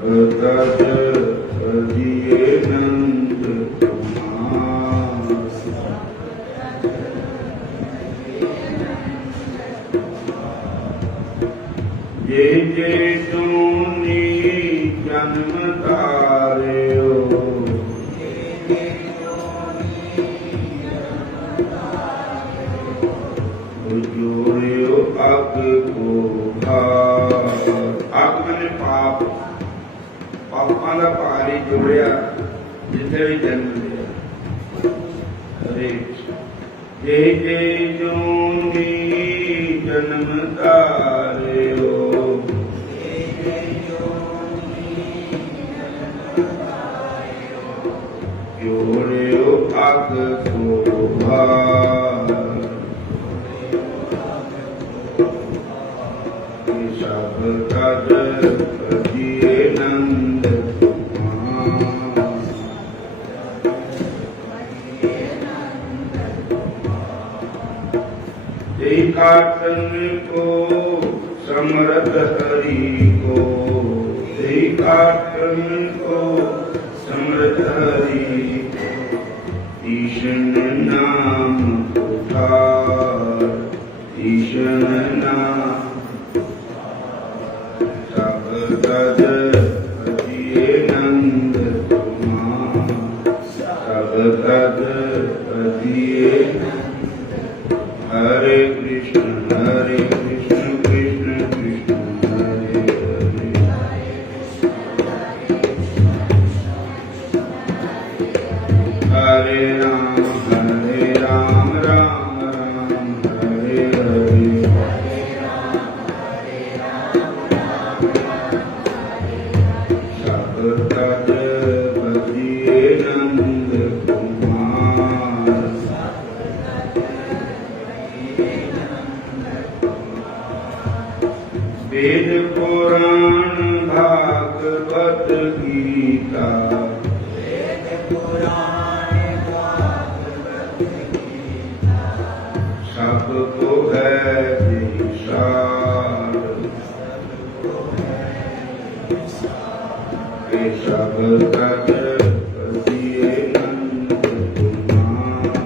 तज दिए नंद कुमार। जे जे जोनी जन्म तारियो, जोड़ियो अग को भार। अग मैंने पाप, पापां दा भार ही जोड़िया जिथे भी जन्म लिया। हरे जे जे जोनी जन्म तारियो, जोड़ियो अग को भार। सब तज दिए नंद कुमार। काटन को समर्थ हरि को, काटन को समर्थ हरि को, ईशन नाम पुकार, ईशन नाम। सब तज दिए नंद कुमार, सब तज दिए। हरे कृष्ण कृष्ण कृष्ण हरे हरे, हरे राम राम राम हरे हरे। सब तज दिए नंद कुमार, वेद पुराण भागवत गीता, सबको है विशाल। सब तज दिए नंद कुमार,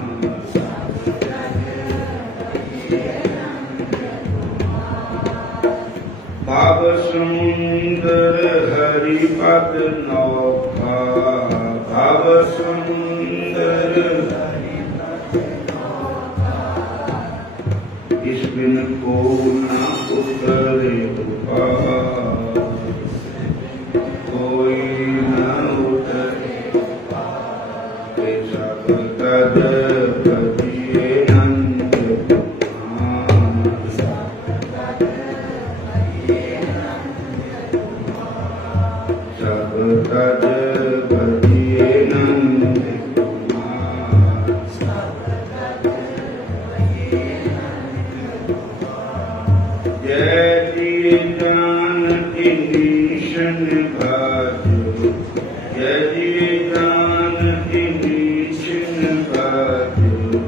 भाव सुंदर हरिपद नौका, भाव सुंदर इस बिन को न उतरे पार, कोई न उतरे पार। सब तज दिए नंद कुमार, सब तज दिए नंद कुमार। जय दिए जानकी नीशन भाजो, जय दिए जानकी नीशन भाजो,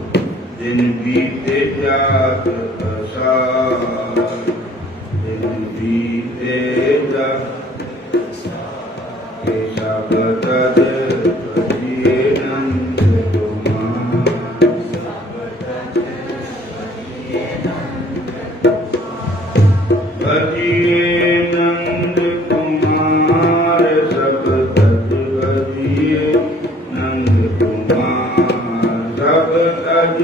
दिन बीते जात असार, दिन बीते जात। सब तज दिए नंद कुमार, भजिए नंद कुमार। सब तज दिए नंद कुमार, सब तज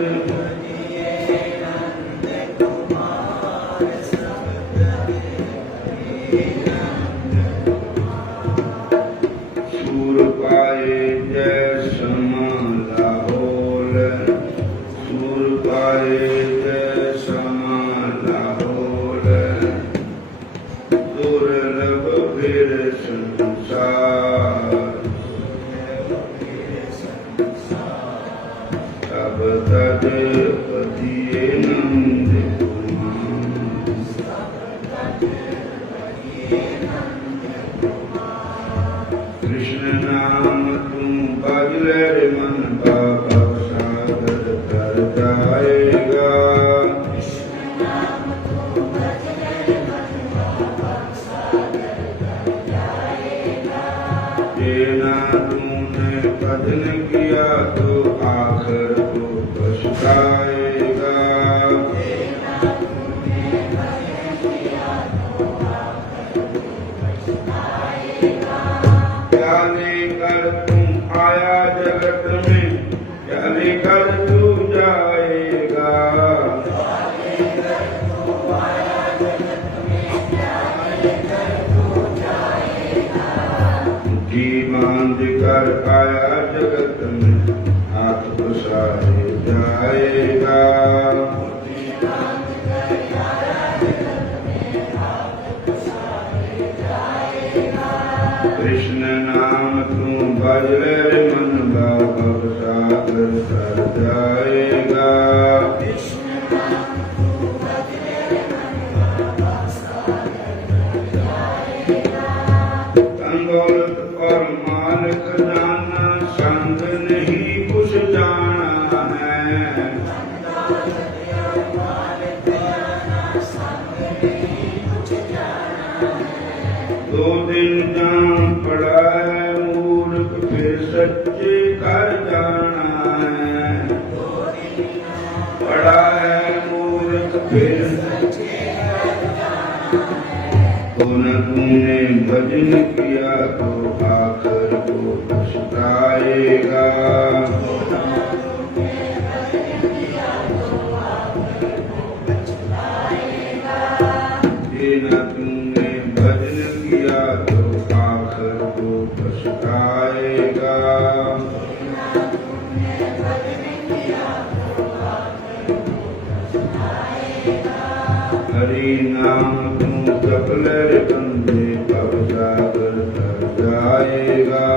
सूर पाए जय समाला होल, सूर पाए जय समाला होल, दुर्लभ फिर संसार। सब तज दिए नंद कुमार। कृष्ण नाम तुम बजले मन बाबा सागर तर जाएगा, जेना तूने भजन किया तो आखिर को पछताएगा। क्या लेकर तुम आया जगत में, क्या लेकर तू जाएगा। जी बांध कर आया जगत में, हाथ पसारे जाएगा। कृष्ण नाम तू भज रे मन बाबा सागर तर जाएगा। दौलत और माल खजाना संग नहीं कुछ जाना है। दो दिन जान पड़ा है मूर्ख, फिर सच्चे कर जाना है। पड़ा है मूर्ख फिर तो न तुमने भजन किया तो आखिर को पछताएगा। ये न तुमने भजन किया तो आखिर को पछताएगा। हरि नाम तुम जप ले बंदे भव सागर तर जाएगा।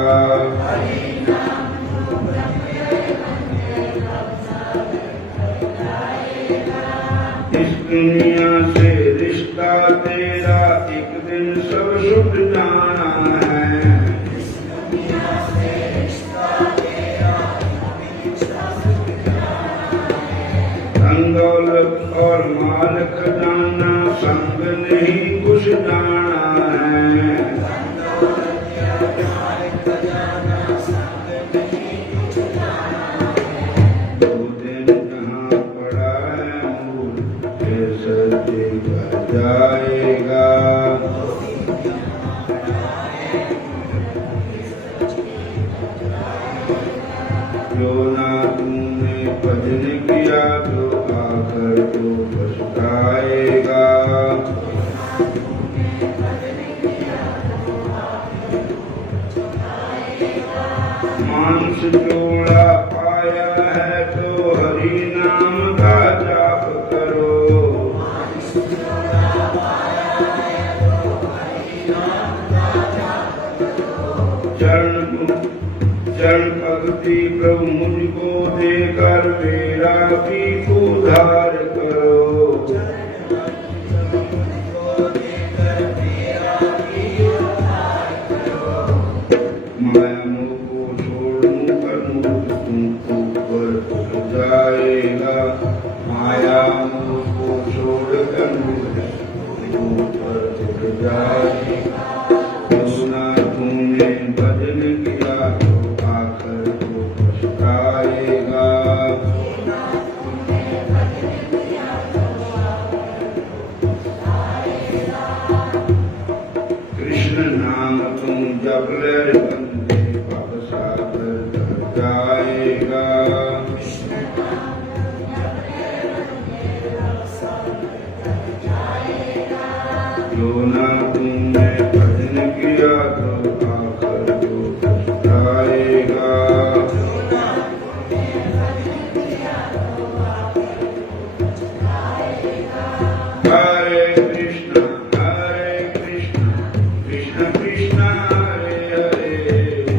इस दुनिया से रिश्ता तेरा एक दिन सब छूट जाना है। धन दौलत और माल खजाना संग नहीं कुछ जाना है। दो दिन जहाँ पड़ा है मूल फिर सच्चे कर जाएगा। जो ना तुमने भजन किया तो आखिर को पछताएगा। मानुष जोड़ा पाया है तो हरि नाम का जाप करो। चरण भक्ति प्रभु मुझको देकर मेरा भी उद्धार करो। माया मोह को छोड़ूं कर मुझ तुमको ऊपर उठ जाएगा। माया मोह को छोड़ कर मुझ ऊपर उठ जाएगा। ना तुमने भजन किया तो आखिर को पछताएगा। कृष्ण नाम तुम जप ले बंदे भव सागर तर जाएगा। जो ना तुमने भजन किया तो आखिर को पछताएगा। हरे कृष्ण कृष्ण कृष्ण हरे हरे,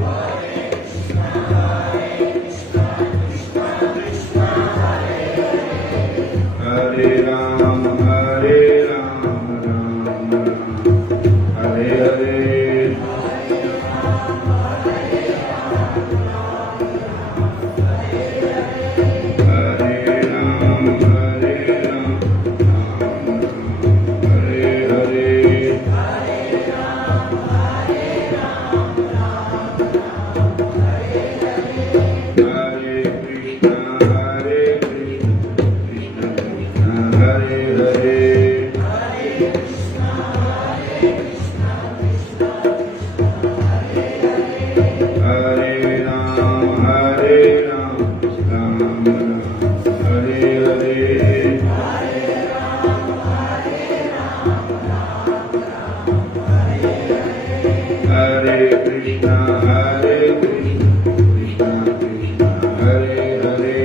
कृष्णा हरे कृष्णा कृष्णा कृष्णा हरे हरे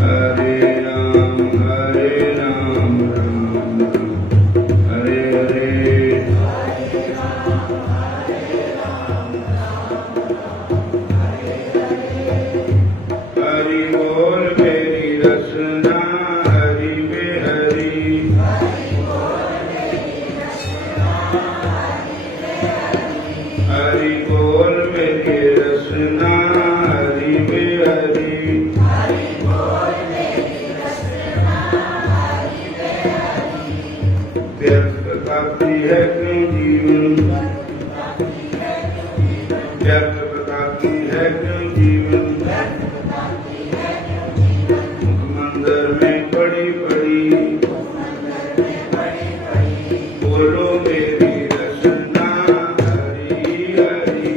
हरे राम राम राम हरे हरे हरि बोल मेरी रसना हरि में हरि हरि बोल मेरी रसना हरि में हरि व्यर्थ बताती है क्यों जीवन व्यर्थ बताती है क्यों जीवन मंदिर में पड़ी पड़ी बोलो मेरी रसना हरि हरि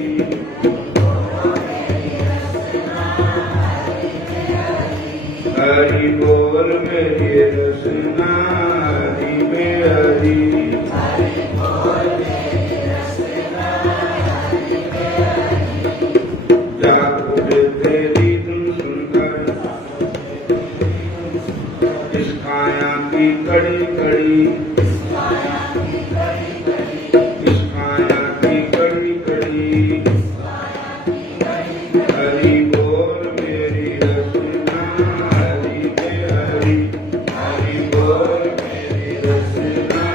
हरि बोल मेरी रसना हरि में हरि जागो तेरी तुम सुनकर इस काया की कड़ी कड़ी इस काया की कड़ी कड़ी हरि बोल मेरी रसना हरि में हरि हरि बोल मेरी रसना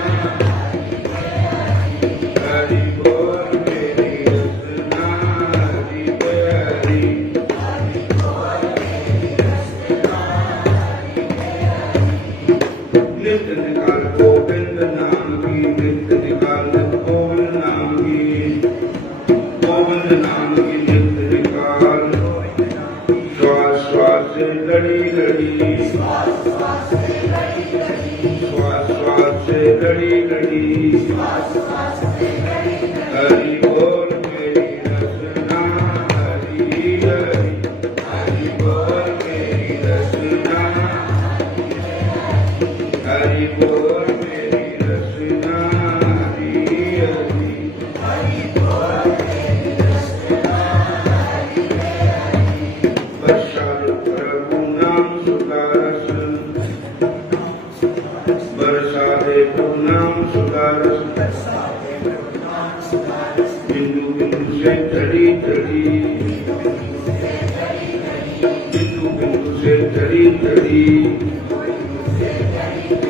हरि बोल मेरी रसना हरि में हरि नित्य निकाल गोविंद नाम की नित्य निकाल गोविंद नाम की गोविंद नाम की नित्य निकाल श्वास श्वास से लड़ी लड़ी श्वास श्वास से लड़ी लड़ी हरि बोल मेरी रसना हरि हरि हरि बोल मेरी रसना हरि बोल मेरी रसना हरि हरि बरसात प्रभु नाम सुधारस बरसाते प्रभु नाम सुधारस बिंदु बिंदु से चढ़ी चढ़ी बिंदु बिंदु से चढ़ी चढ़ी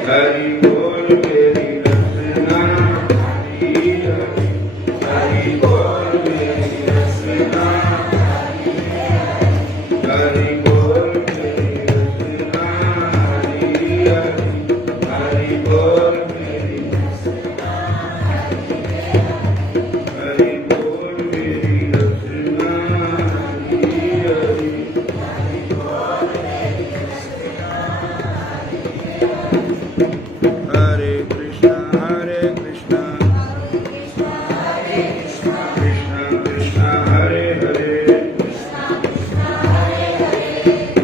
हरि बोल मेरी रसना हरि हरि हरि बोल मेरी रसना हरि बोल मेरी रसना हरि हरि हरि बोल मेरी हरि बोल मेरी रसना हरि हरि हरे कृष्णा कृष्णा कृष्णा हरे हरे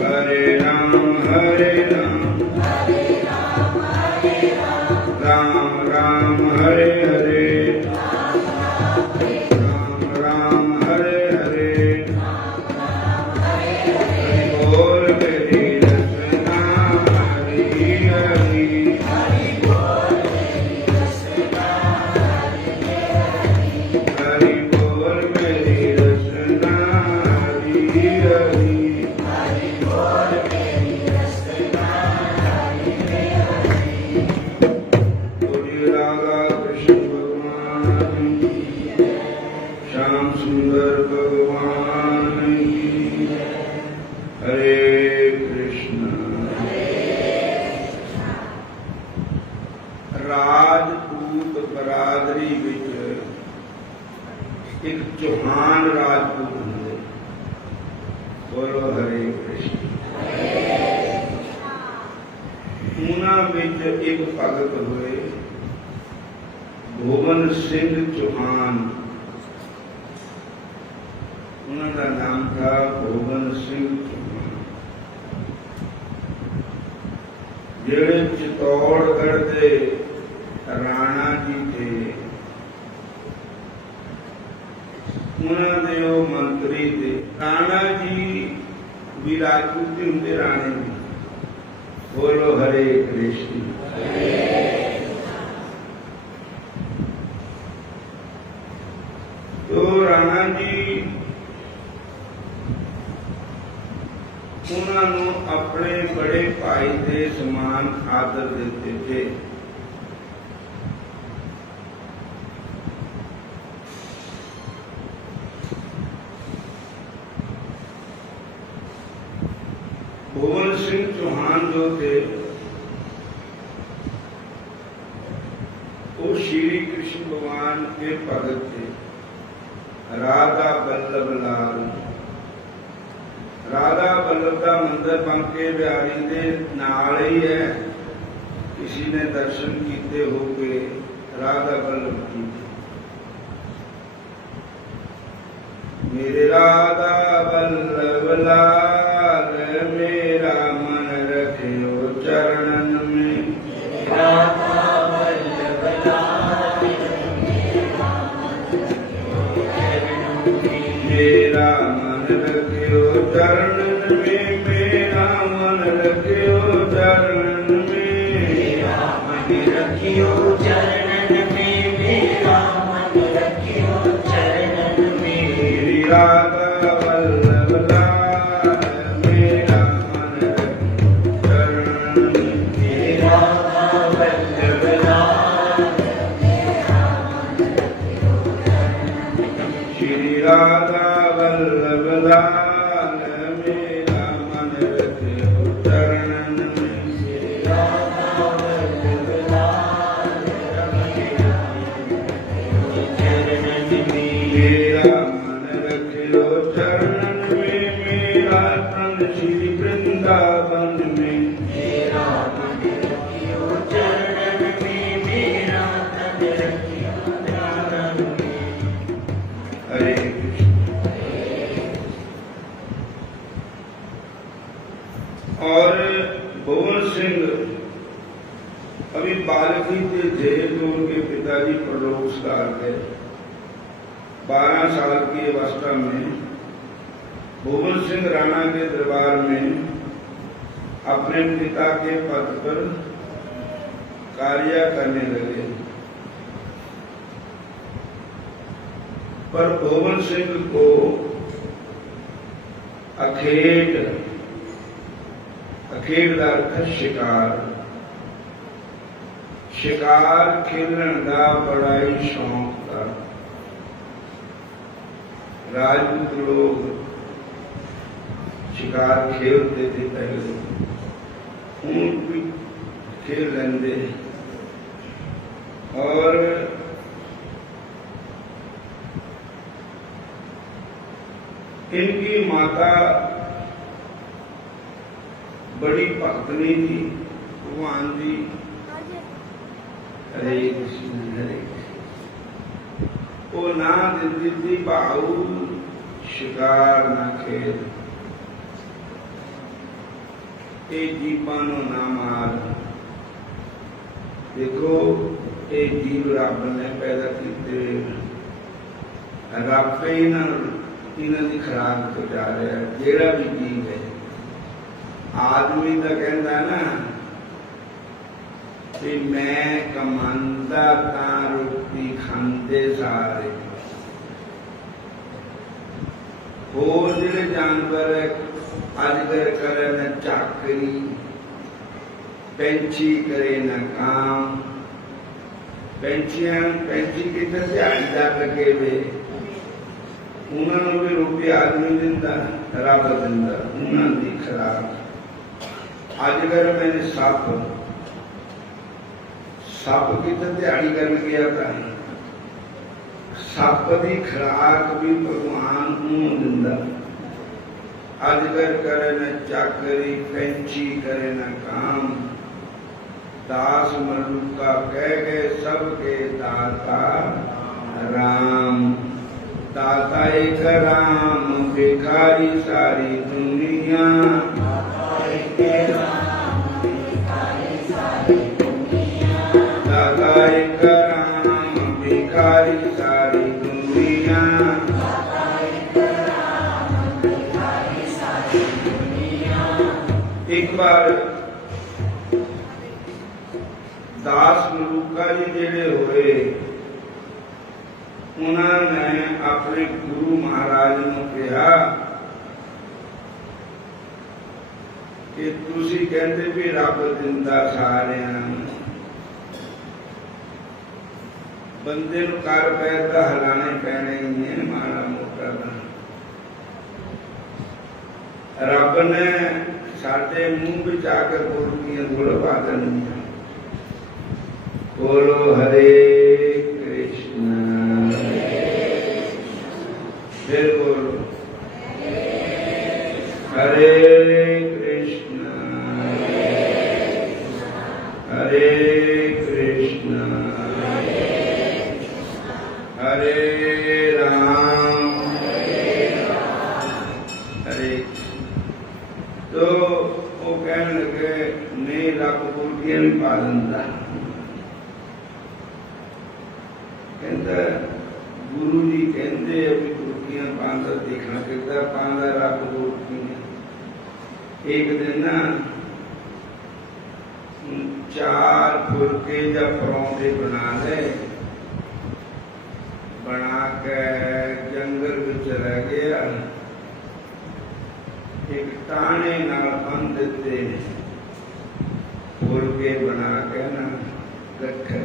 हरे राम राम राम हरे हरे राम राम हरे हरे हरि बोल मेरी रसना हरि हरि हरि बोल मेरी रसना हरि हरि बोलिए राधा कृष्ण भगवान की, श्याम सुंदर भगवान की। हरे कृष्ण। राजपूत बरादरी विच एक चौहान राजपूत होंगे। बोलो हरे कृष्ण। उन्हां विच एक भगत हुए भुवन सिंह चौहान। उनका नाम था भुवन सिंह चौहान। ਜਿਹੜੇ चित्तौड़गढ़ ਦੇ राणा जी थे उन्होंने वो मंत्री थे। राणा जी भी राजपूत होंगे, राणे भी। बोलो हरे कृष्ण। तो राणा जी उन्होंने अपने बड़े भाई के समान आदर देते थे। भुवन सिंह चौहान जो थे वो श्री कृष्ण भगवान के भगत थे। राधा बल्लभ लाल, राधा बल्लभ का मंदिर बंके बिहारी के नाल ही है। किसी ने दर्शन किए होंगे राधा बल्लभ जी। मेरे राधा बल्लभ लाल मेरा मन रखियो चरणन में। राधा बल्लभ लाल मेरा मन रखियो चरणन में। मेरा मन रखियो चरणन में। मेरा मन रखियो चरणन में। मेरा मन रखियो चरणन में। मेरी राधा बल्लभ लाल मेरा मन रखियो चरणन में। मेरी राधा बल्लभ लाल मेरा मन रखियो चरणन में। श्री राधा बल्लभ लाल मेरा मन रखियो चरणन में। श्री राधा बल्लभ लाल मेरा चरणन में। मेरा मन रखियो चरणन में। मेरा तन श्री वृंदावन में। मेरा मन रखियो चरणन में। मेरा तन रखियो चरणन में। हरे और भुवन सिंह अभी बालक ही थे तो उनके पिताजी परलोकस्कार गए। 12 साल की अवस्था में भुवन सिंह राणा के दरबार में अपने पिता के पद पर कार्य करने लगे। पर भुवन सिंह को अखेड़ का अर्थ शिकार, शिकार खेलने का बड़ा ही शौक था। राजपूत लोग शिकार खेलते थे पहले, ऊंट भी खेल लेंगे। और इनकी माता बड़ी भक्तनी थी भगवान जी। हरे कृष्ण हरे कृष्ण। वो ना दिंदी थी बाहू शिकार ना खेल, ये जीवानो ना मार। देखो ये जीव रब ने पैदा किए, रब पे इन्हों की खुराक पहुंचा रहा है। जेड़ा भी जीव है, आदमी तो कहता ना कि मैं कमांदा ता रोटी खांदे सारे। होर जिहड़े जानवर अजगर करे न चाकरी, पैंछी करे न काम। पैंछी कितने दिहाड़ीदार लगे वे, उन्होंने भी रोटी आदमी दिंदा, रब दिंदा, उन्होंने खुराक। अजगर मैंने सप कितने दिहाड़ी कर गया था, सप की खुराक भी भगवान दिंदा। अजगर करे न चाकरी, पैंछी करे न काम। दास मलुका कह गए सबके दाता राम। दाता एक राम, भिखारी सारी दुनिया। दाता एक राम, भिखारी बार दास मलूका जी जेड़े हुए उन्होंने अपने गुरु महाराज ने कहा कि तुसी कहते भी रब दिंदा सारियां बंदे नूं कर पैर दा हिलाने पैने ही है माड़ा मोटा रब ने साडे मुंह विच आके गुरकियां गुड़ पा देनियां बोलो हरे कृष्ण फिर बोलो हरे कृष्ण हरे कृष्ण हरे राम हरे। तो वो कहने लगे नहीं रब गुरकियां भी पा दिंदा कहता गुरु जी कहते अभी गुरकियां पांदा देखना कितना पांदा रब गुरकियां। एक दिन ना 4 फुलके या परौंठे बना ले बना के जंगल में चला गया एक टाने नाल बंद देते फुलके बना के ना रखे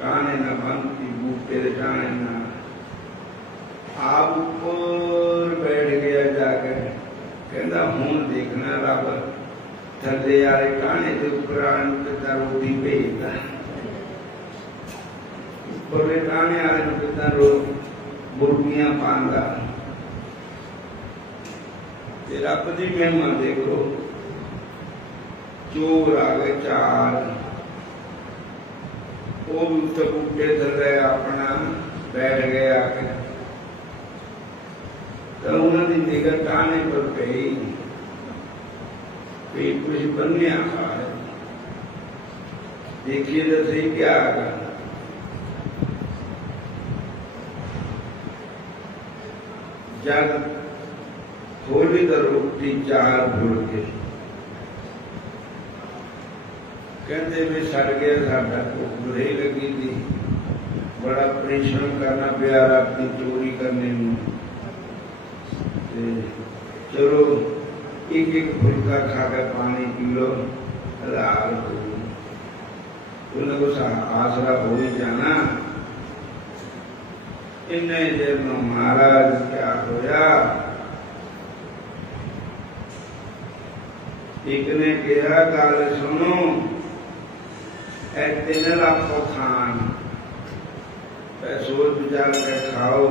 टाने ना बंद की बूटे टाने ना आप ऊपर बैठ गया जाकर कहना हूं देखना रब थले वाले टाने के ऊपर रोटी भेजता ऊपर टाने वाले कितना मुर्गियां पांदा रब की महिमा देखो चोर आ गए 4 वो भी उत्ते बूटे थले अपना बैठ गए आके तो उन्होंने निगाह टाने पर गई कुछ बनने खा है देखिए तो सही क्या आगा जब खोली तो रोटी 4 फुलके कहते भी सड़ गया साडा बुरे लगी थी बड़ा परिश्रम करना प्यार अपनी चोरी करने में चलो एक फुलका खा कर पानी पी लो उन्हें कुछ आसरा हो ही जाना। इन्हें देर में महाराज क्या होया एक ने कहा गल सुनो ए 3 लाख खान सोच विचार कर खाओ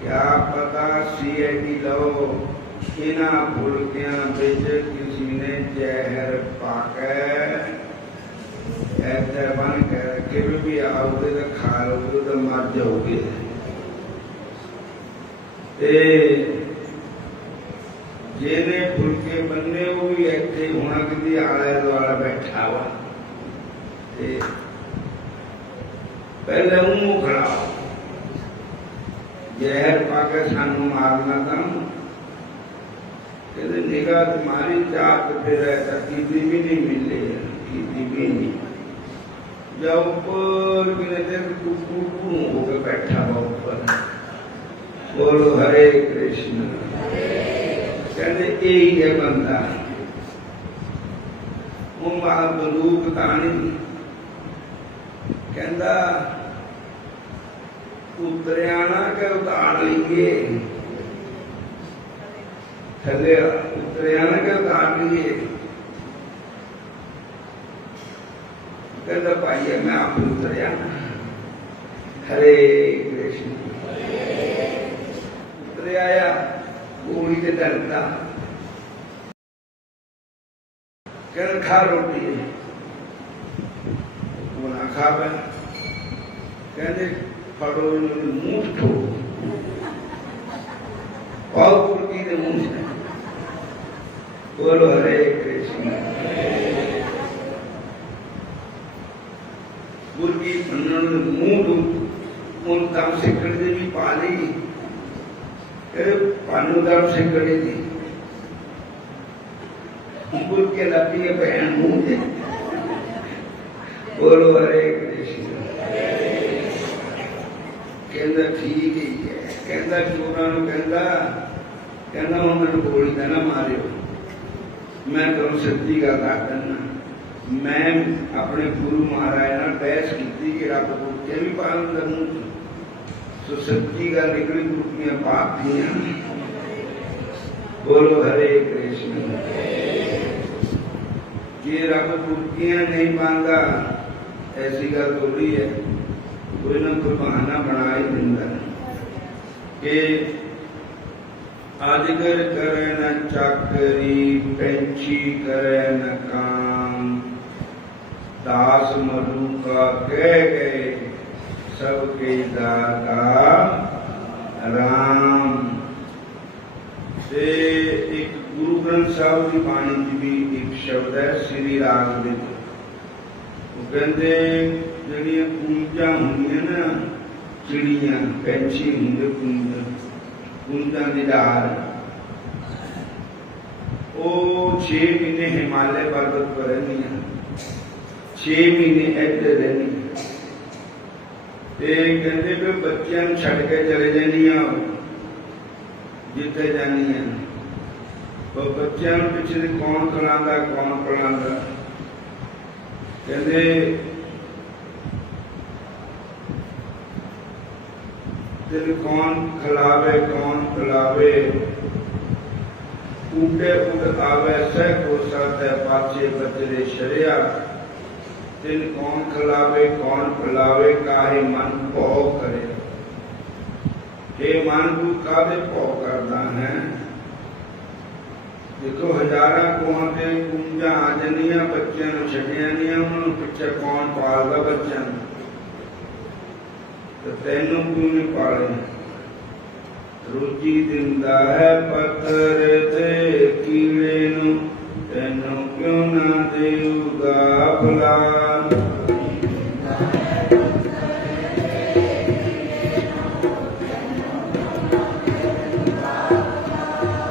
क्या पता CID लो इन्हां फुलकियां बिच किसी ने जहर पाके ऐसे बन के रखे भी आओगे तो खा लोगे तो मर जाओगे। जेने फुलके बनने वो भी ऐसे होना कि आले द्वारा बैठा हुआ पहले मुंह खड़ा जहर पाके सानू मारना था कहते निगाह तुम्हारी चाक फिर ऐसा किसी भी नहीं मिले किसी भी नहीं जब ऊपर होकर बैठा हुआ ऊपर बोलो हरे कृष्ण कहते यही है बंदा वो बंदूक तानी कहता उतरिया ना के उतार लीजिए थले उतरिया ना के उतार लीजिए कहता भाई मैं आप उतरिया हरे कृष्ण उतरे आया गोली के डरता कहता खा रोटी वो ना खा पे कहते फड़ो मुंह ठो पाव कुर्की ने मुंह से बोलो हरे कृष्ण कुर्की मुंह उन दम से कर दे भी पाली पानी दम से करे थी बुरके लपी के बहन मुंह से बोलो हरे कृष्ण। कहता ठीक ही है। कहता चोरा कहता हूं मैंने गोली का ना मारियो, मैं तुम सच्ची गल कर देना। मैं अपने गुरु महाराज ने बहस की कि रब बुरके भी पालन करूँ, तो सच्ची गल निकली बुरकियां पाप दियां। बोलो हरे कृष्ण। ये रब बुरकियां नहीं पाता ऐसी गल थोड़ी है, कोई ना कोई बहाना बना ही दिंदा कि अजगर करे न चाकरी, पंछी करे न काम, दास मधु का कह गए सबके दाता राम। से एक गुरु ग्रंथ साहब की बाणी की भी एक शब्द है श्री राग दे। वो कहते जड़ियां कूंजा होंगे ना, चिड़ियां पंछी होंगे कूंजा, कूंजा की डार, वो 6 महीने हिमालय पर्वत पर रहनी, 6 महीने इधर रहनी। कहते भी बच्चों छड़ के चले जानिया जिथे जानिया, तो बच्चों पिछले कौन खिलाता कौन पिलाता। कहते तेन कौन खिलावे कौन पिलावे, ऊटे उठ आवे सह को साथ पाछे बजरे शरिया। तेन कौन खिलावे कौन पिलावे, काहे मन भौ करे। हे मन तू कादे भौ करता है। देखो हजारा कोहां ते कुंजा आ जानिया, बच्चों नूं छड्डिया नहीं, उन्होंने पिछे कौन पालदा बच्चों नूं, तो तैनूं क्यों नहीं पाले। रोजी दिंदा है पत्थर ते कीड़े नूं, तैनूं क्यों ना देऊगा भला।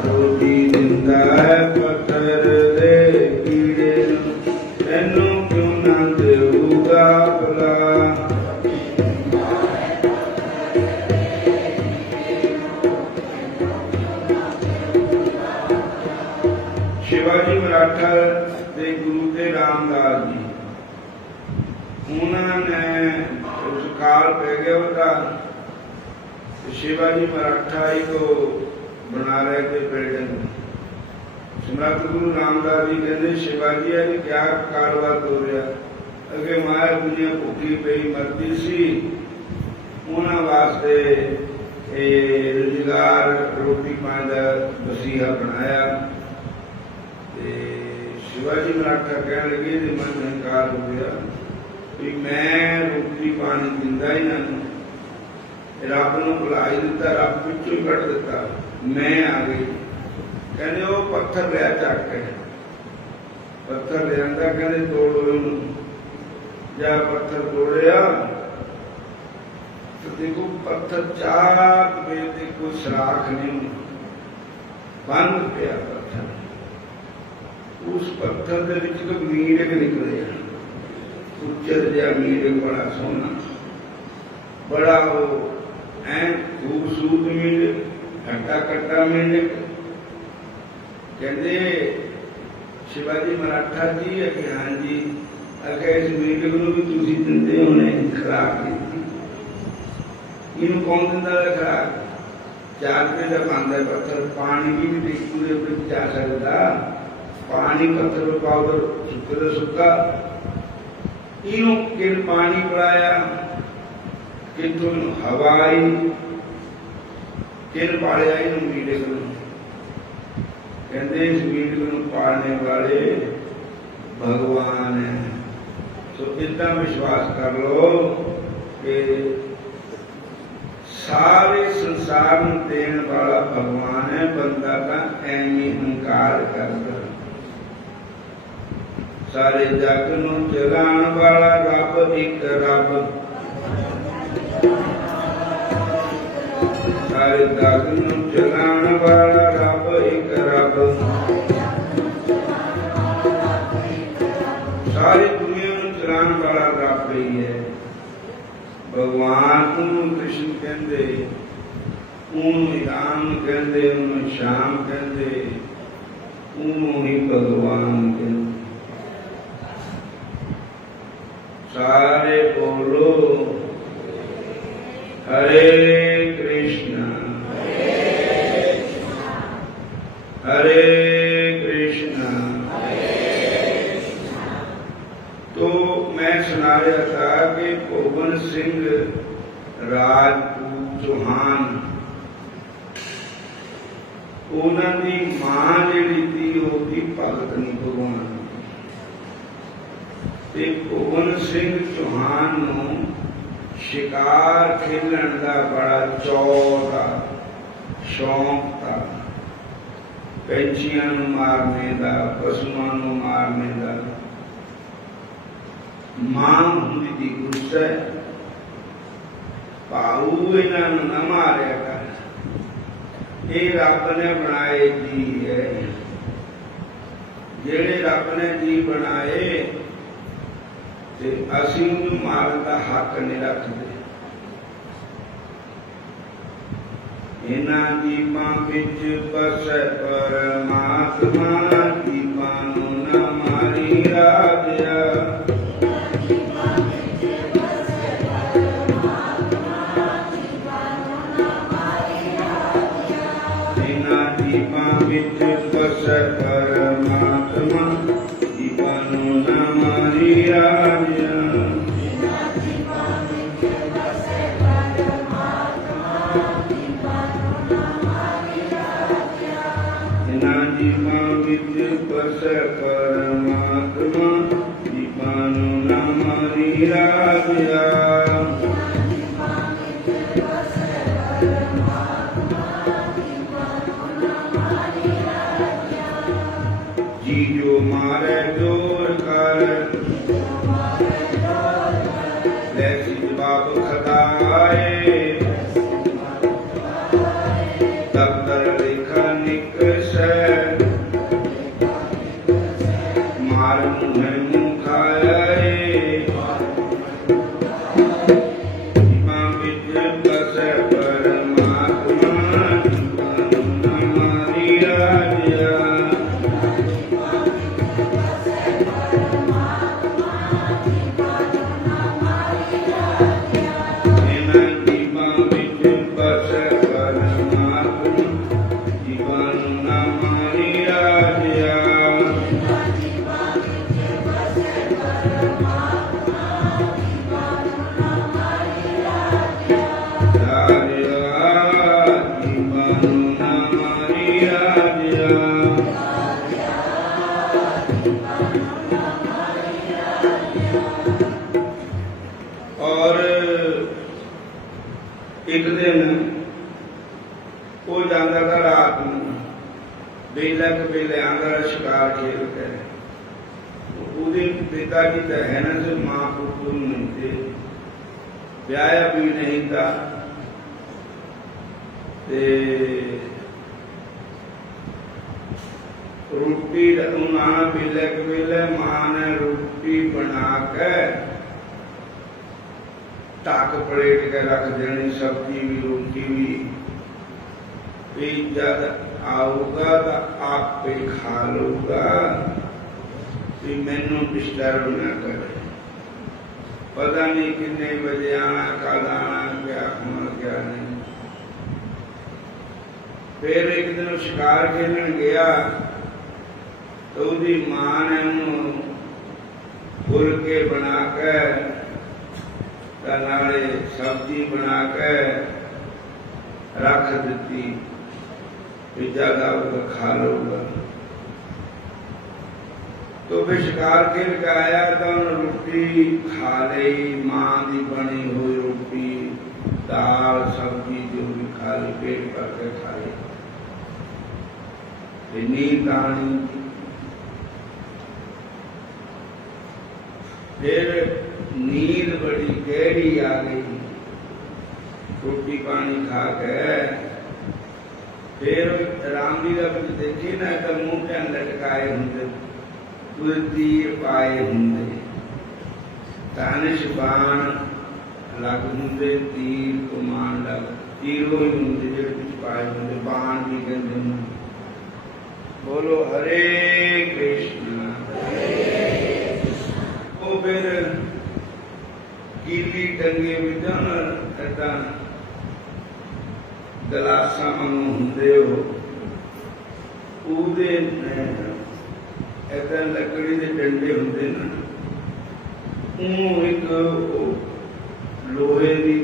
रोजी दिंदा है पत्थर दे कीड़े नूं, तैनूं क्यों ना देऊगा भला। शिवाजी मराठा के गुरु थे रामदास जी, उन्होंने उस काल पै गया बता, शिवाजी मराठा ही को बना रहे थे बिल्डिंग। सम्राट गुरु रामदास जी कहते शिवाजी अभी क्या कारोबार हो रहा, अगे माया दुनिया भुखी पई मरती सी, उन्होंने वास्ते रोजगार रोटी पानी का वसीला बनाया। शिवाजी मराठा कह लगे मन इनकार हो गया कि मैं रोटी पानी दिंदा ही ना, रब नूं बुला ही दिता, रब पिछों कट दिता, मैं आ गई। कहते वो पत्थर लिया चक के, पत्थर लिया कहते तोड़ो जा, पत्थर तोड़िया तो देखो पत्थर 4 बजे कोई सराख नहीं, बंद पिया पत्थर। उस पत्थर के विच एक मीरग निकले, उच्चर जहा मीरग, बड़ा सोहना, बड़ा वो ऐ खूबसूरत मीरग, खट्टा खट्टा मीरग। कहते शिवाजी मराठा जी है कि हाँ जी, अगर इस मीरग नूं भी तुसीं दिंदे होने खुराक की, इनू कौन दिंदा है खुराक। 4 रुपए का पांदा पत्थर, पानी भी नहीं पूरे ऊपर जा सकता, पानी पत्थर में पाउडर सुखे तो सुखा। इनू किन पानी पिलाया, कितों हवा आई, किन पालिया इनू मीरग नूं। कहते इस मीरग नूं पालने वाले भगवान है। तो इतना विश्वास कर लो कि सारे संसार में देने वाला भगवान है, बंदा का ऐमी अहंकार करता। सारे जग नूं चलाण वाला रब एक रब, सारे जग नूं चलाण वाला रब एक रब। सारी दुनिया में चलाने वाला रब ही है। भगवान उन्होंने कृष्ण कहते, उन्होंने राम कहते, उन्होंने श्याम कहते, उन्होंने ही भगवान कहते। सारे बोलो हरे कृष्णा हरे कृष्णा। तो मैं सुना रहा था कि पवन सिंह राजपूत चौहान उन्होंने मां जी थी होती भगत नहीं भगवान। ते पवन सिंह चौहान नूं शिकार खेलण का बड़ा चौक था, शौक था। पंछियां नूं मारने का, पशुओं नूं मारने का। मां हुंदी दी गुस्सा, भाऊ इन्हां नूं ना मारिया कर, ये रब ने बनाए जी है। जेड़े रब ने जी बनाए ते असीं उन्हूं मारन दा हक नहीं रखते। इन्हां दीपां विच बसै परमात्मा, दीपां नूं ना मारी राजिया। इन्हां दीपां विच बसै परमात्मा, दीपां नूं ना मारी राजिया। दीपां विच बसै परमात्मा, दीपां नूं ना मारी राजिया। जी जो मारे जोर कर, लैसी जवाब खदाए। दफ्तर लिखा निकसै, मार मुँह मुँह खाए। दीपां विच बसै परमात्मा, दीपां नूं ना मारी राजिया। इन्हां दीपां विच बसै परमात्मा, दीपां नूं ना मारी राजिया। और एक दिन वो जाता था रात में बेला के बेले आंदा शिकार खेल कर। उसके पिताजी तो है ना से मां पुत्र नहीं थे, ब्याह भी नहीं था। रोटी बेले के बेले मां ने रोटी बना के टाक पलेट के रख देनी, सब्जी भी रोटी भी। जब आऊगा तो आप पे खा लूगा, मैनू डिस्टर्ब ना करे। पता नहीं कितने बजे आना, कल आना, क्या होना क्या नहीं। फिर एक दिन शिकार खेलन गया तो उसकी मां ने फुलके बना के नाले सब्जी बना के रख दी, ज्यादा खा लूगा। तो फिर शिकार खेल के आया तो रोटी खा ली, मां की बनी हुई रोटी, दाल सब्जी जो भी खा ली, पेट भर के खा ली। नींद आनी। फिर नींद बड़ी गहरी आ गई, रोटी पानी खा के। फिर रामलीला देखी ना तो मुंह के लटकाए होंगे, कोई तीर पाए होंगे तानिश बाण लग होंगे तीर कमान लग तीरों ही होंगे जो कुछ पाए होंगे बाण भी कहते हैं। बोलो हरे कृष्णा। वो फिर कीली टंगे विधान ऐसा गलासा वांगू हुंदे हो ਉਹਦੇ ऐसा लकड़ी के डंडे होंगे ना एक लोहे की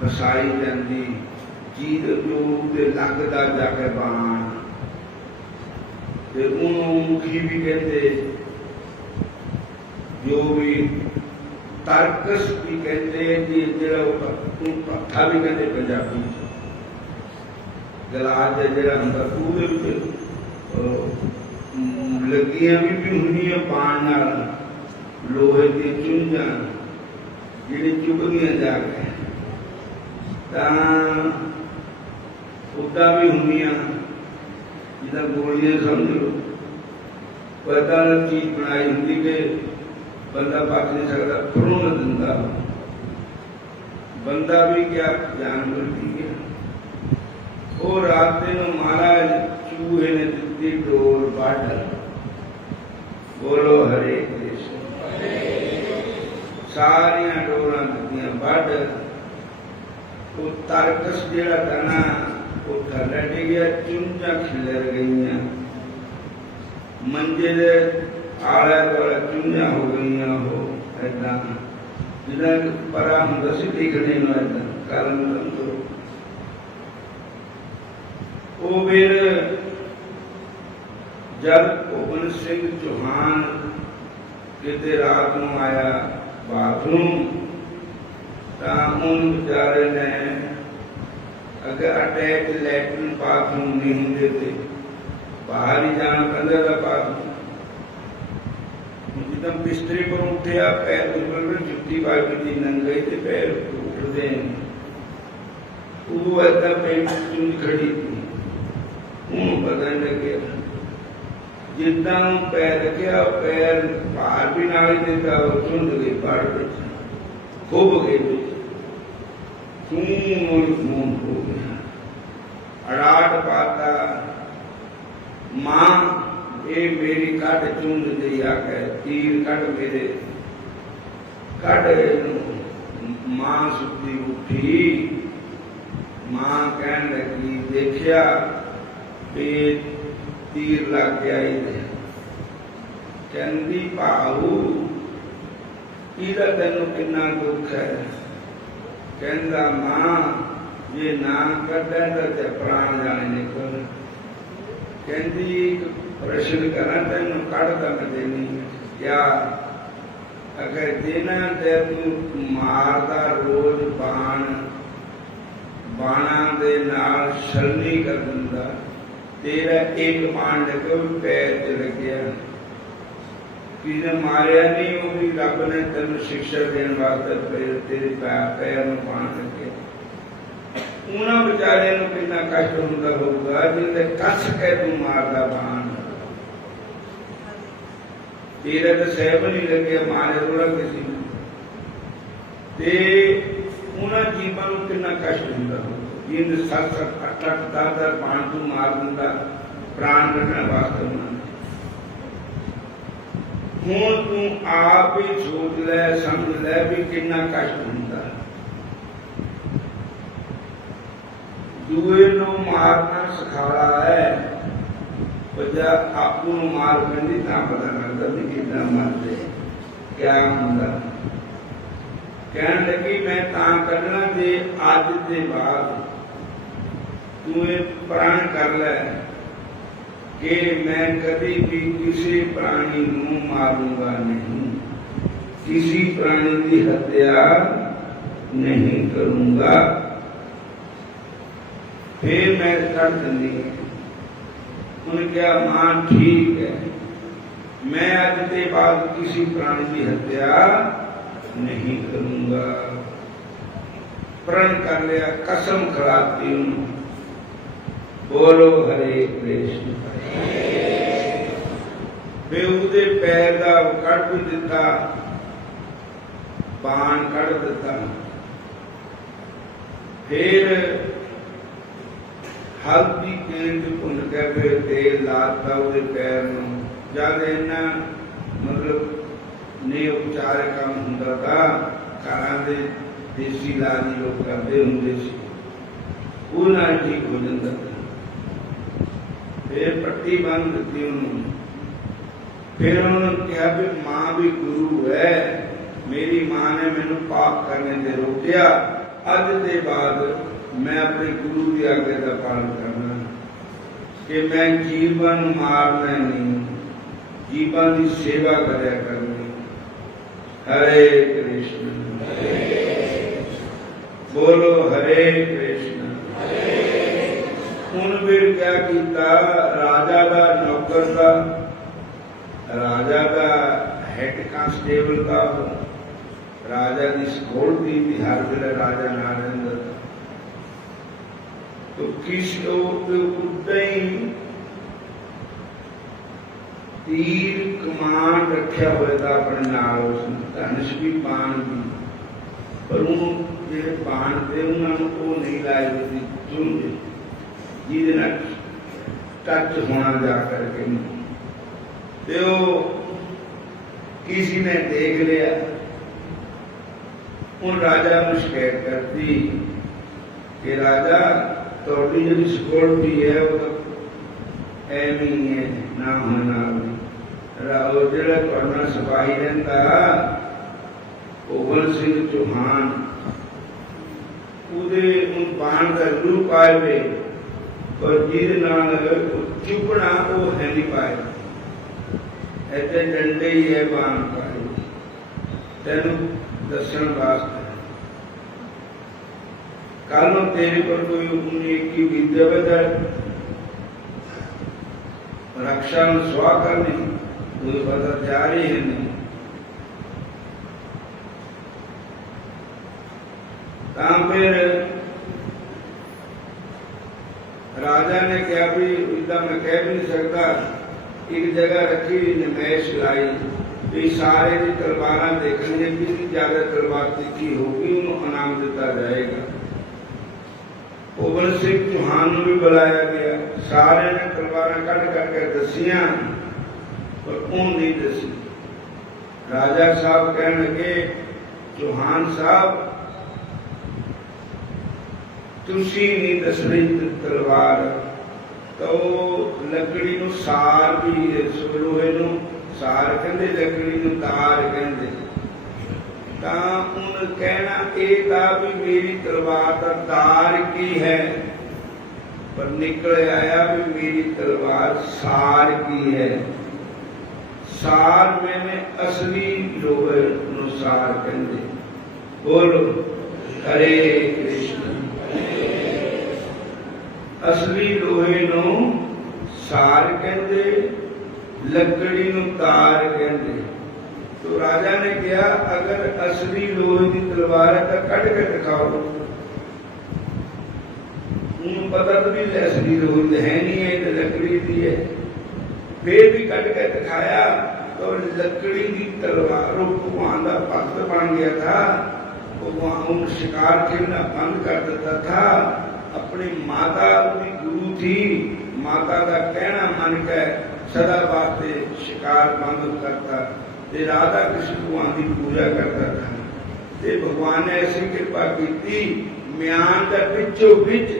फसाई जाती चीज जो लगता जाके बाण मुखी भी कहते जो भी तरकस भी कहते जो पत्था भी कहते पंजाबी गलास है जरा अंदर लगियां भी होंगे पान लोहे की चुंझा जी चुभदियां जाके उदा भी होंगे जिदा गोलियां समझ लो पता चीज बनाई होंगी कि बंदा बच नहीं सकता भ्रूण दिता बंदा भी क्या जानवर भी क्या वो रात दिन महाराज चूहे ने दी डोर बाढ़। बोलो हरे कृष्ण। सारिया डोर दिखा बाढ़ वो तरकस जरा दाना वो थले डिगया चुंझा खिलर गई मंजे दे आले दुआले चुंझा हो गई हो ऐसा जिन्हें परा हम सी दिखने कारण तंदो वो फिर जब भुवन सिंह चौहान किते रात को आया बाथरूम उन बेचारे ने अगर अटैच लैट्रिन बाथरूम नहीं होंगे तो बाहर ही जाना पैदा था बाथरूम जितना बिस्तरे पर उठा पैर बिल्कुल जुत्ती पाई थी नंगे थे पैर उठते हैं वो ऐसा पेट चुन खड़ी थी पता नहीं लगे जिदा पैर रखा पैर बाहर भी ना ही देता चुंद गई पहाड़ खुब गई खून हो गया अड़ाट पाता मां ये मेरी कट चुंद दी आके तीर कट मेरे कट मां सुती उठी मां कहन लगी देखिया तीर लग गया कहती भाऊ इहदा तैनूं किन्ना दुख है कहंदा मां जे ना कटे तो प्राण जाने निकल कहती प्रश्न करा तेन कढ़ता मैं देनी क्या अगर देना तो तू मारदा रोज बाण बाणा दे नाल छलनी कर दिंदा तेरा एक बाण लगे पैर च लग्या किसी मारिया नहीं वो भी रब ने तेन शिक्षा देने वास्ते तेरे पैर में बाण लगे उन्होंने बेचारे कितना कष्ट होता होगा जिन्हें कस के तू मारदा बाण तेरा तो सहब नहीं लगे मारे थोड़ा किसी उन्होंने जीवन में कितना कष्ट होता होगा जिन 7-8 10 बाण तू मार दिता प्राण रखने वास्ते हूं तू आप ही सोच लै समझ लै भी कितना कष्ट होता दूए नू मारना सिखाला है जब आपू मार पैंदी तां पता लगता भी कितना मरते क्या होंदा कहन लगी मैं तां कढ़ना जे अज दे बाद तू प्राण कर ले कि मैं कभी भी किसी प्राणी को मारूंगा नहीं किसी प्राणी की हत्या नहीं करूंगा फिर मैं कर दी उन्हें क्या मां ठीक है मैं आज के बाद किसी प्राणी की हत्या नहीं करूंगा प्रण कर लिया कसम खिलाती हूं बोलो हरे कृष्ण फिर उसके पैर का कट भी दिता, बाण कट दिता। फिर हल्दी तेल भुन के फिर तेल लाता उसके पैर में। जब इन्ना मतलब ने उपचार काम होंदा था, घरां दे देसी इलाज लोग करते होंगे सी, वो ना ठीक हो जाता था। फिर पट्टी बंद दी उन्होंने। फिर उन्होंने कहा भी मां भी गुरु है, मेरी मां ने मैनू पाप करने से रोकया, अज के बाद मैं अपने गुरु की आज्ञा का पालन करना कि मैं जीवन मारना नहीं, जीवन की सेवा कराया करनी। हरे कृष्ण बोलो, हरे कृष्ण। उन फिर क्या किया, राजा का नौकर था, राजा का हेड कांस्टेबल था, राजा की सिक्योरिटी भी हर वेले राजा ना रहता था। तो किस उदा ही तीर कमान रखा हुआ था अपने नाल, उसने धनुष भी बाण भी, पर जो बाण थे उन्होंने वो नहीं लाए थे चुन जिसे टच होना जा करके। तो किसी ने देख लिया, उन राजा को शिकायत करती कि राजा थोड़ी जी सिक्योरिटी है वो तो एवं ही है, ना होना जो सिपाही रहता भगवंत सिंह चौहान, उन बाण का जरूर पाए, पर जिद चुपना वो है नहीं पाए, ऐसे डंडे ही है बाण पाए तेन दसन वास्ते। कल तेरे पर कोई की विद्या बता रक्षा में स्वा करनी, कोई पता जारी है नहीं। फिर राजा ने क्या भी इतना मैं कह भी नहीं सकता, एक जगह रखी नमैश लाई भी सारे की तलवार देखने, जितनी ज्यादा तलवार तिखी होगी उन्होंने इनाम दिता जाएगा। भगवंत सिंह चौहान भी बुलाया गया, सारे ने तलवार कट करके दसिया, पर उन नहीं दसी। राजा साहब कह लगे, चौहान साहब तुसी नहीं दस रही तलवार, तो लकड़ी नु सार भी, लोहे नु सार कहते, लकड़ी नु तार कहते। उन कहना यह था भी मेरी तलवार का तार की है, पर निकल आया भी मेरी तलवार सार की है। सार मैंने असली लोहे नु सार कहते। बोलो हरे कृष्ण। असली लोहे नु सार कहते, लकड़ी नु तार कहते। तो राजा ने कहा अगर असली लोहे की तलवार है तो कट के दिखाओ। उन्हें पता तो भी असली लोहे है नहीं है, तो लकड़ी की है। फिर भी कट के दिखाया तो लकड़ी की तलवार भगवान का भक्त बन गया था। भगवान शिकार खेलना बंद कर देता था। अपनी माता अपनी गुरु थी, माता का कहना मन के सदा वास्ते शिकार बंद करता। राधा कृष्ण भगवान की पूजा करता था। ते भगवान ने ऐसी कृपा की, म्यान का पिछो बिच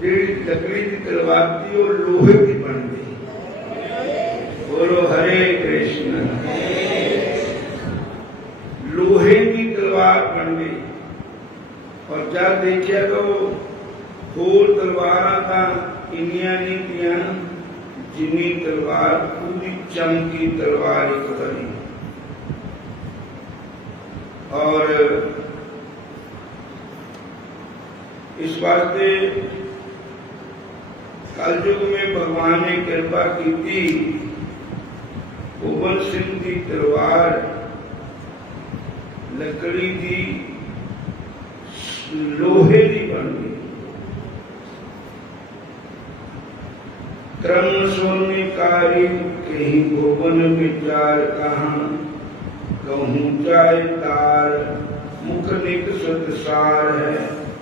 जी लकड़ी की तलवार थी वो लोहे की बन गई। बोलो हरे कृष्ण। लोहे की तलवार बन गई। और जब देखिए तो होर तलवार का इनिया नहीं दिया, जिनी तलवार पूरी चमकी तलवार एक बनी। और इस वास्ते कलयुग में भगवान ने कृपा की थी। भगवंत सिंह की तलवार लकड़ी की लोहे की बन गई। क्रम सोनिकारी कहीं भुवन विचार कहाँ, कहूँ चाहे तार मुख निक सुत सार है,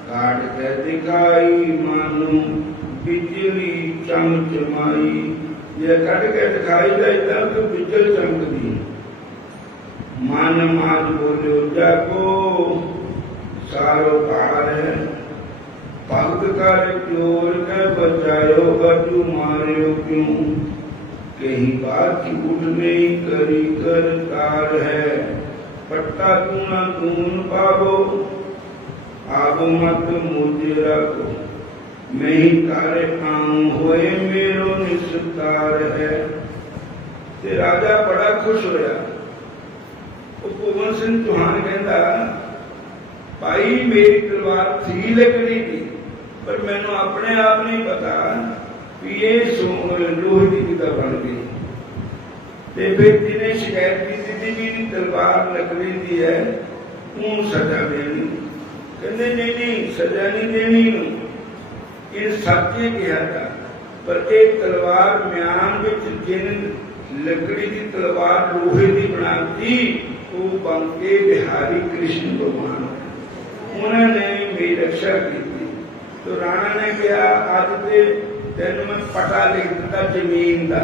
काट के दिखाई मानो बिजली चमचमाई। ये कट के दिखाई जाए तब तो बिजल चमकदी। मन माज बोलो जाको सारो पार है, भक्त कर चोर के बचायो बचू मारियो क्यों, कहीं बात झूठ नहीं करी कर तार है, पट्टा तूना तून पावो आगो मत मुझे रखो, मैं ही तारे आऊं होए मेरो निस्तार है। ते राजा बड़ा खुश होया। भुवन सिंह चौहान कहता भाई मेरी तलवार थी लकड़ी की, पर मैनू अपने आप नहीं पता भी ये लोहे की किताब बन गई। ते फिर जिन्हें शिकायत की थी भी तलवार लकड़ी की है, हूं सजा देनी। कहते नहीं नहीं सजा नहीं देनी, इन सत्य कहा था। पर एक तलवार म्यान विच जिन लकड़ी की तलवार लोहे की बनाती, वो बन के बिहारी कृष्ण भगवान उन्होंने मेरी रक्षा की थी। तो राणा ने कहा अज ते तेन मैं पटा लिख दिता जमीन का,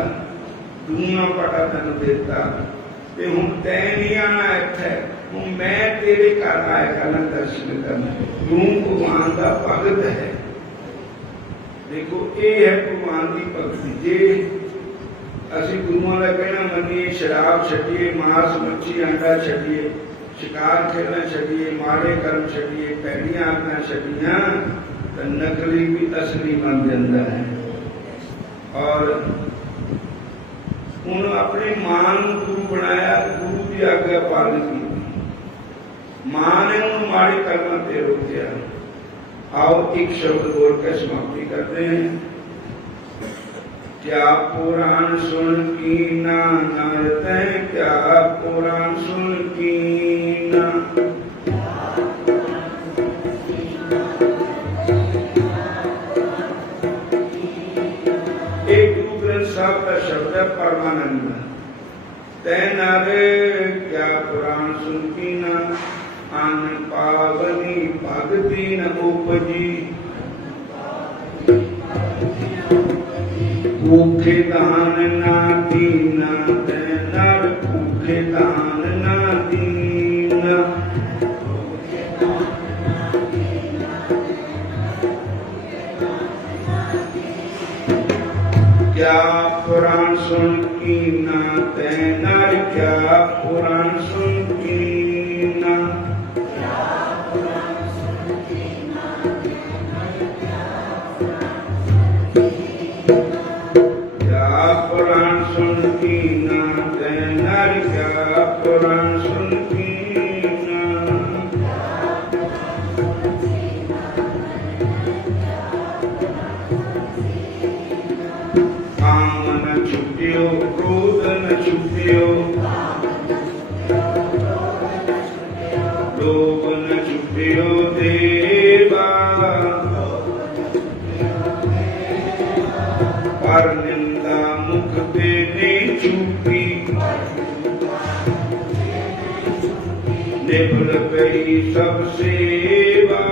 दूना पटा तेन देता, ते हुण तैं नहीं आना इत्थे, हुण मैं तेरे घर आया करना दर्शन करना, तू भगवान का भगत है। देखो ये है भगवान की भक्ति। जे असी गुरुओं का कहना मनीए, शराब छड्डिए, मांस मच्छी अंडा छड्डिए, शिकार खेलना छड्डिए, माड़े कर्म छड्डिए, भैड़ियां आदतां छड्डियां, तो नकली भी असली बन जाता है। और उन्होंने अपनी मां गुरु बनाया, गुरु की आज्ञा पालन की, मां ने उन्होंने माड़े कर्म से रोकया। आओ एक शब्द बोल कर समाप्ति करते हैं। क्या पुराण सुन कीना नरते, क्या पुराण सुन कीना, एक गुरु ग्रंथ साहब का शब्द है परमानंद। तै नारे क्या पुराण सुन कीना, अन पावनी भगती न उपजी, भूखे दान ना दीना, नर भूखे दान ना दीना। क्या पुराण सुन कीना तै नर, क्या पुराण सुन कीना, पुराण सुन कीना तै नर, क्या पुराण सुन कीना। काम न छुटियो, क्रोध न छुटियो, लोभ न छुटियो देवा, पर निंदा मुख पे नहीं छूटी, निबल पई सब सेवा।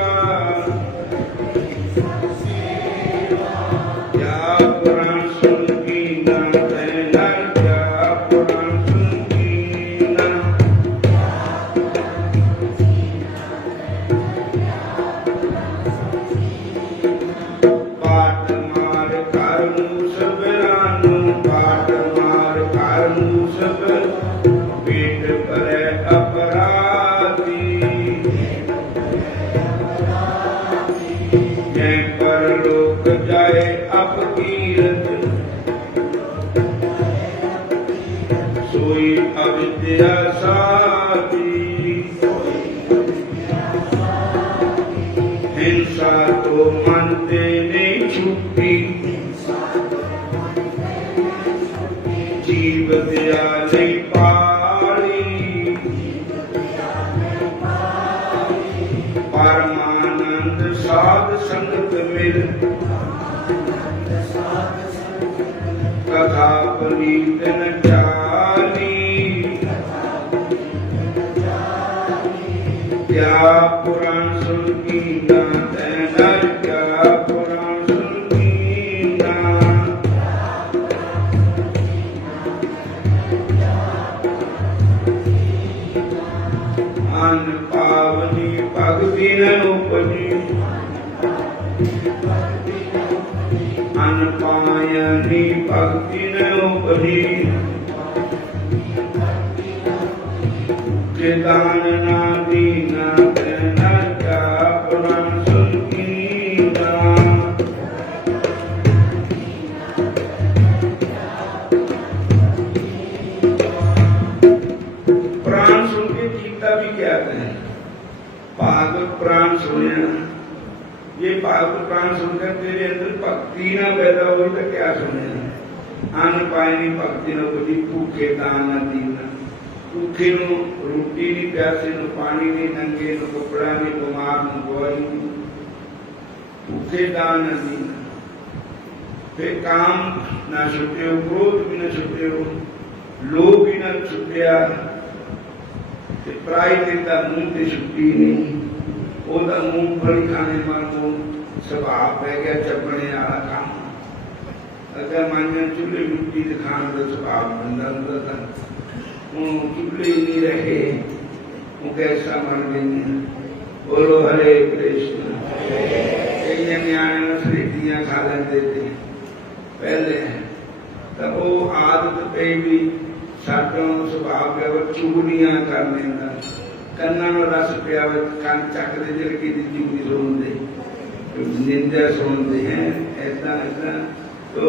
क्या पुराण सुन कीना तै नर, क्या पुराण सुन कीना, पाट मार कर मूस बिरानो, पाट मार कर मूस बिर, पेट भरे अपराधी, जय परलोक जाए अपकीरत, सोई अविद्या साधी। हिंसा तो मन से नहीं छूटी, जीव दया नहीं पाली, परमानंद साध संगत मिल, कथा पनीत न चाली क्या पुराण सुन कीना तैनर क्या पुराण सुन कीना अन पावनी भगति न उपजी अन पायनी भक्ति न उपजी दान ना दीना तैना क्या पुराण सुन कीना प्राण सुन के गीता भी कहते हैं भागवत प्राण सुने ये भागवत प्राण सुनकर तेरे अंदर भक्ति ना पैदा हुई तो क्या सुने अन्न पायनी भक्ति न उपजी भूखे दान न दीना भूखे नु रोटी नहीं प्यासे नु पानी नहीं नंगे नु कपड़ा नहीं बीमार नु दवाई नहीं भूखे दान न दीना फिर काम ना छुटे हो क्रोध भी न छुटे हो लोभ भी न छुटिया पराई देता मुंह से छुट्टी नहीं ओदा मूंगफली खाने मांगो स्वभाव पै गया चपने वाला काम अगर मान्य चूल्हे मिट्टी दिखाने का स्वभाव बंदा होता था चुपले नहीं रहे वो कैसा मर गई बोलो हरे कृष्ण कई न्याय सरीटियां खा लेते थे पहले तब वो आदत पे भी साटों स्वभाव पे वो चुगलियां कर लेना कन्ना में रस पे आवे कान चक्र जल की चुगली सुन दे निंदा सुन दे हैं ऐसा ऐसा तो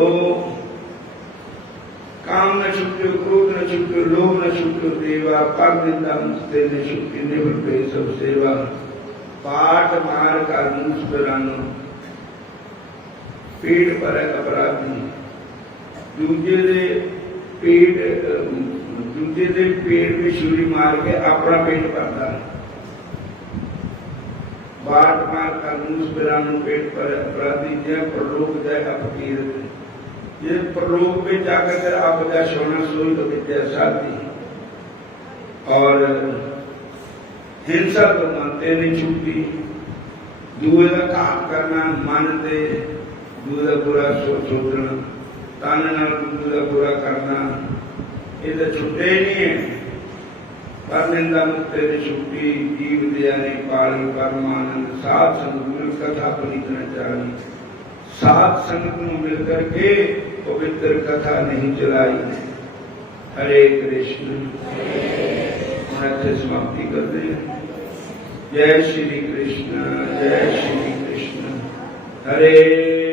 काम न छुट्यो क्रोध न छुट्यो लोभ न छुट्यो देवा पर निंदा मुझते न छुट्टी निवृत्त पे सब सेवा पाठ मार का मुंह परानो पेट पर अपराधी दूजे दे पेट में छुरी मार के अपना पेट भरता बाट मार का मुंह परानो पेट पर अपराधी जय प्रलोक जय अपकीर्ति ये प्रलोक में जाकर आप बजा सोना सोई तो विद्या साथी और हिंसा तो मानते नहीं छुट्टी दूसरे का काम करना मानते दूसरा बुरा सोचना ताने ना दूसरा बुरा करना ये तो छुट्टे नहीं है पर निंदा मुक्ते ने छुट्टी जीव दया ने पाली परमानंद सात संगुरु कथा पनीत न चाली सात संगत में मिलकर के पवित्र कथा नहीं चलाई हरे कृष्ण अच्छे समाप्ति करते हैं जय श्री कृष्ण हरे